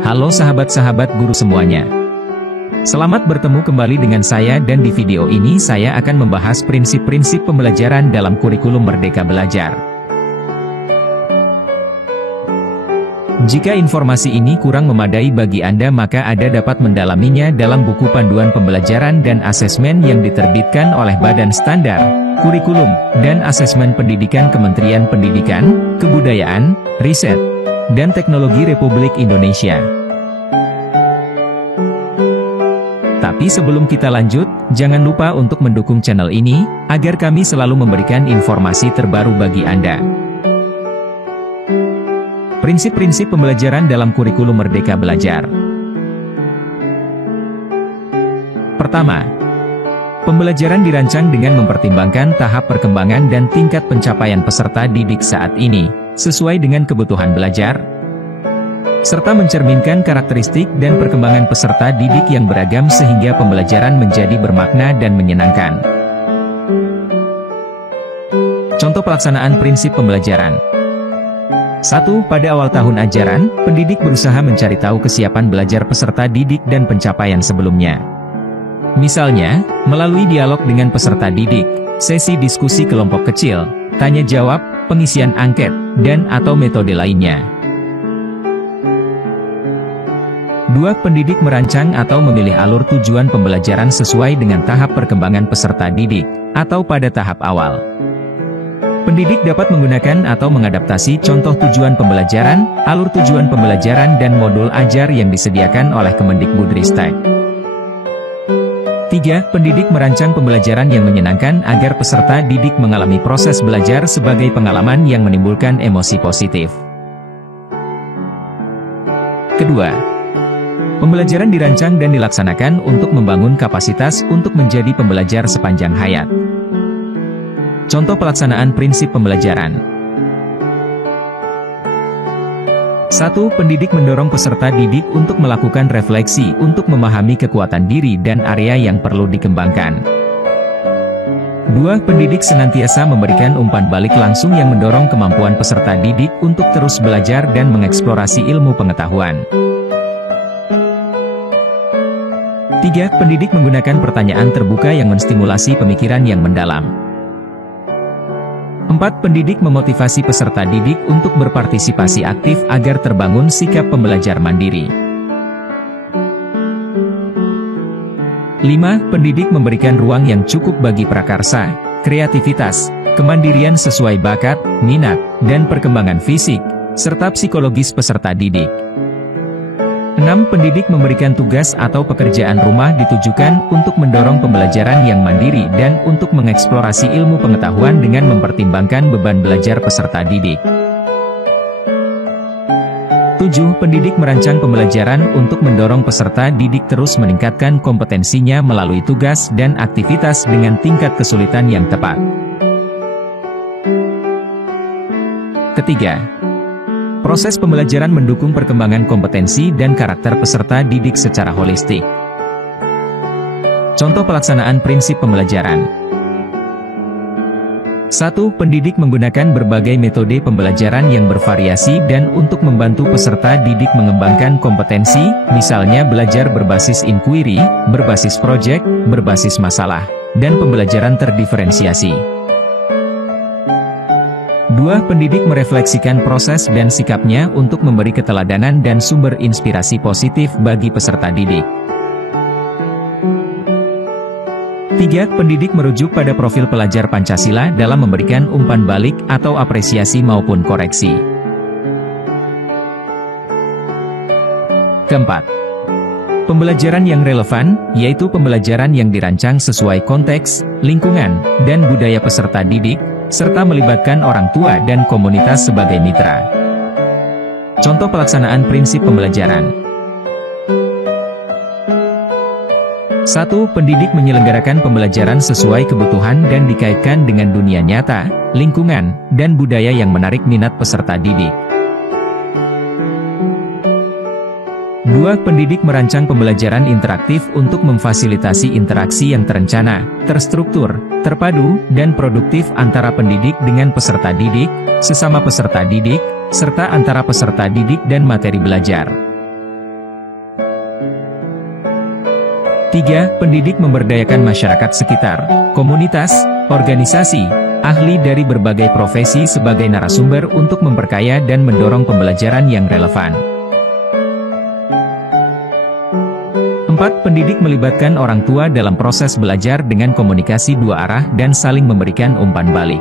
Halo sahabat-sahabat guru semuanya. Selamat bertemu kembali dengan saya dan di video ini saya akan membahas prinsip-prinsip pembelajaran dalam kurikulum Merdeka Belajar. Jika informasi ini kurang memadai bagi Anda maka Anda dapat mendalaminya dalam buku panduan pembelajaran dan asesmen yang diterbitkan oleh Badan Standar, Kurikulum, dan Asesmen Pendidikan Kementerian Pendidikan, Kebudayaan, Riset, dan Teknologi Republik Indonesia. Tapi sebelum kita lanjut, jangan lupa untuk mendukung channel ini, agar kami selalu memberikan informasi terbaru bagi Anda. Prinsip-prinsip pembelajaran dalam kurikulum Merdeka Belajar. Pertama, pembelajaran dirancang dengan mempertimbangkan tahap perkembangan dan tingkat pencapaian peserta didik saat ini, sesuai dengan kebutuhan belajar, serta mencerminkan karakteristik dan perkembangan peserta didik yang beragam sehingga pembelajaran menjadi bermakna dan menyenangkan. Contoh pelaksanaan prinsip pembelajaran. 1. Pada awal tahun ajaran, pendidik berusaha mencari tahu kesiapan belajar peserta didik dan pencapaian sebelumnya. Misalnya, melalui dialog dengan peserta didik, sesi diskusi kelompok kecil, tanya jawab, pengisian angket, dan atau metode lainnya. 2. Pendidik merancang atau memilih alur tujuan pembelajaran sesuai dengan tahap perkembangan peserta didik, atau pada tahap awal. Pendidik dapat menggunakan atau mengadaptasi contoh tujuan pembelajaran, alur tujuan pembelajaran dan modul ajar yang disediakan oleh Kemendikbudristek. 3. Pendidik merancang pembelajaran yang menyenangkan agar peserta didik mengalami proses belajar sebagai pengalaman yang menimbulkan emosi positif. Kedua, pembelajaran dirancang dan dilaksanakan untuk membangun kapasitas untuk menjadi pembelajar sepanjang hayat. Contoh pelaksanaan prinsip pembelajaran. 1. Pendidik mendorong peserta didik untuk melakukan refleksi untuk memahami kekuatan diri dan area yang perlu dikembangkan. 2. Pendidik senantiasa memberikan umpan balik langsung yang mendorong kemampuan peserta didik untuk terus belajar dan mengeksplorasi ilmu pengetahuan. 3. Pendidik menggunakan pertanyaan terbuka yang menstimulasi pemikiran yang mendalam. 4. Pendidik memotivasi peserta didik untuk berpartisipasi aktif agar terbangun sikap pembelajar mandiri. 5. Pendidik memberikan ruang yang cukup bagi prakarsa, kreativitas, kemandirian sesuai bakat, minat, dan perkembangan fisik, serta psikologis peserta didik. 6. Pendidik memberikan tugas atau pekerjaan rumah ditujukan untuk mendorong pembelajaran yang mandiri dan untuk mengeksplorasi ilmu pengetahuan dengan mempertimbangkan beban belajar peserta didik. 7. Pendidik merancang pembelajaran untuk mendorong peserta didik terus meningkatkan kompetensinya melalui tugas dan aktivitas dengan tingkat kesulitan yang tepat. Ketiga, proses pembelajaran mendukung perkembangan kompetensi dan karakter peserta didik secara holistik. Contoh pelaksanaan prinsip pembelajaran. 1. Pendidik menggunakan berbagai metode pembelajaran yang bervariasi dan untuk membantu peserta didik mengembangkan kompetensi, misalnya belajar berbasis inquiry, berbasis proyek, berbasis masalah, dan pembelajaran terdiferensiasi. 2. Pendidik merefleksikan proses dan sikapnya untuk memberi keteladanan dan sumber inspirasi positif bagi peserta didik. 3. Pendidik merujuk pada profil pelajar Pancasila dalam memberikan umpan balik atau apresiasi maupun koreksi. Keempat, pembelajaran yang relevan, yaitu pembelajaran yang dirancang sesuai konteks, lingkungan, dan budaya peserta didik, serta melibatkan orang tua dan komunitas sebagai mitra. Contoh pelaksanaan prinsip pembelajaran. 1. Pendidik menyelenggarakan pembelajaran sesuai kebutuhan dan dikaitkan dengan dunia nyata, lingkungan, dan budaya yang menarik minat peserta didik. 2. Pendidik merancang pembelajaran interaktif untuk memfasilitasi interaksi yang terencana, terstruktur, terpadu, dan produktif antara pendidik dengan peserta didik, sesama peserta didik, serta antara peserta didik dan materi belajar. 3. Pendidik memberdayakan masyarakat sekitar, komunitas, organisasi, ahli dari berbagai profesi sebagai narasumber untuk memperkaya dan mendorong pembelajaran yang relevan. 4. Pendidik melibatkan orang tua dalam proses belajar dengan komunikasi dua arah dan saling memberikan umpan balik.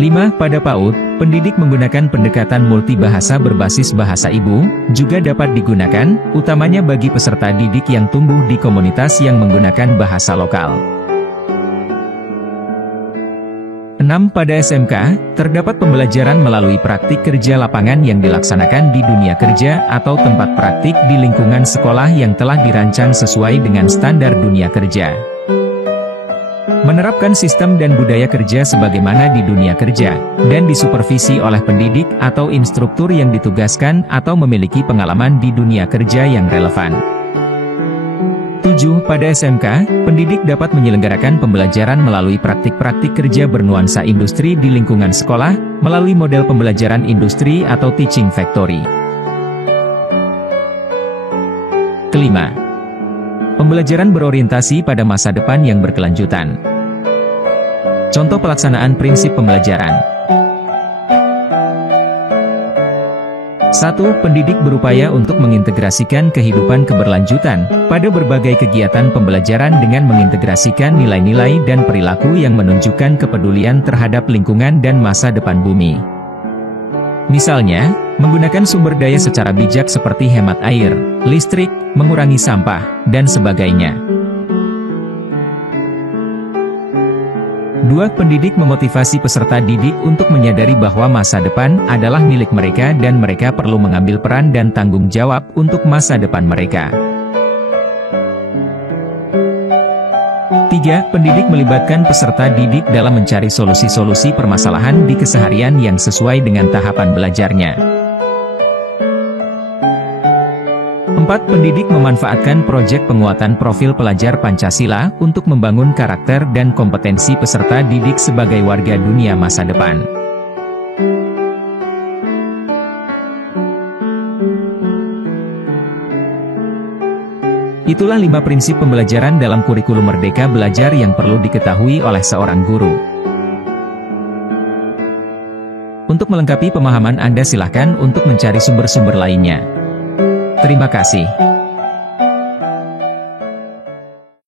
5. Pada PAUD, pendidik menggunakan pendekatan multibahasa berbasis bahasa ibu, juga dapat digunakan, utamanya bagi peserta didik yang tumbuh di komunitas yang menggunakan bahasa lokal. 6. Pada SMK, terdapat pembelajaran melalui praktik kerja lapangan yang dilaksanakan di dunia kerja atau tempat praktik di lingkungan sekolah yang telah dirancang sesuai dengan standar dunia kerja. Menerapkan sistem dan budaya kerja sebagaimana di dunia kerja, dan disupervisi oleh pendidik atau instruktur yang ditugaskan atau memiliki pengalaman di dunia kerja yang relevan. 7. Pada SMK, pendidik dapat menyelenggarakan pembelajaran melalui praktik-praktik kerja bernuansa industri di lingkungan sekolah, melalui model pembelajaran industri atau teaching factory. Kelima, pembelajaran berorientasi pada masa depan yang berkelanjutan. Contoh pelaksanaan prinsip pembelajaran. 1. Pendidik berupaya untuk mengintegrasikan kehidupan keberlanjutan pada berbagai kegiatan pembelajaran dengan mengintegrasikan nilai-nilai dan perilaku yang menunjukkan kepedulian terhadap lingkungan dan masa depan bumi. Misalnya, menggunakan sumber daya secara bijak seperti hemat air, listrik, mengurangi sampah, dan sebagainya. 2. Pendidik memotivasi peserta didik untuk menyadari bahwa masa depan adalah milik mereka dan mereka perlu mengambil peran dan tanggung jawab untuk masa depan mereka. 3. Pendidik melibatkan peserta didik dalam mencari solusi-solusi permasalahan di keseharian yang sesuai dengan tahapan belajarnya. 4. Pendidik memanfaatkan proyek penguatan profil pelajar Pancasila untuk membangun karakter dan kompetensi peserta didik sebagai warga dunia masa depan. Itulah 5 prinsip pembelajaran dalam kurikulum Merdeka Belajar yang perlu diketahui oleh seorang guru. Untuk melengkapi pemahaman Anda silakan untuk mencari sumber-sumber lainnya. Terima kasih.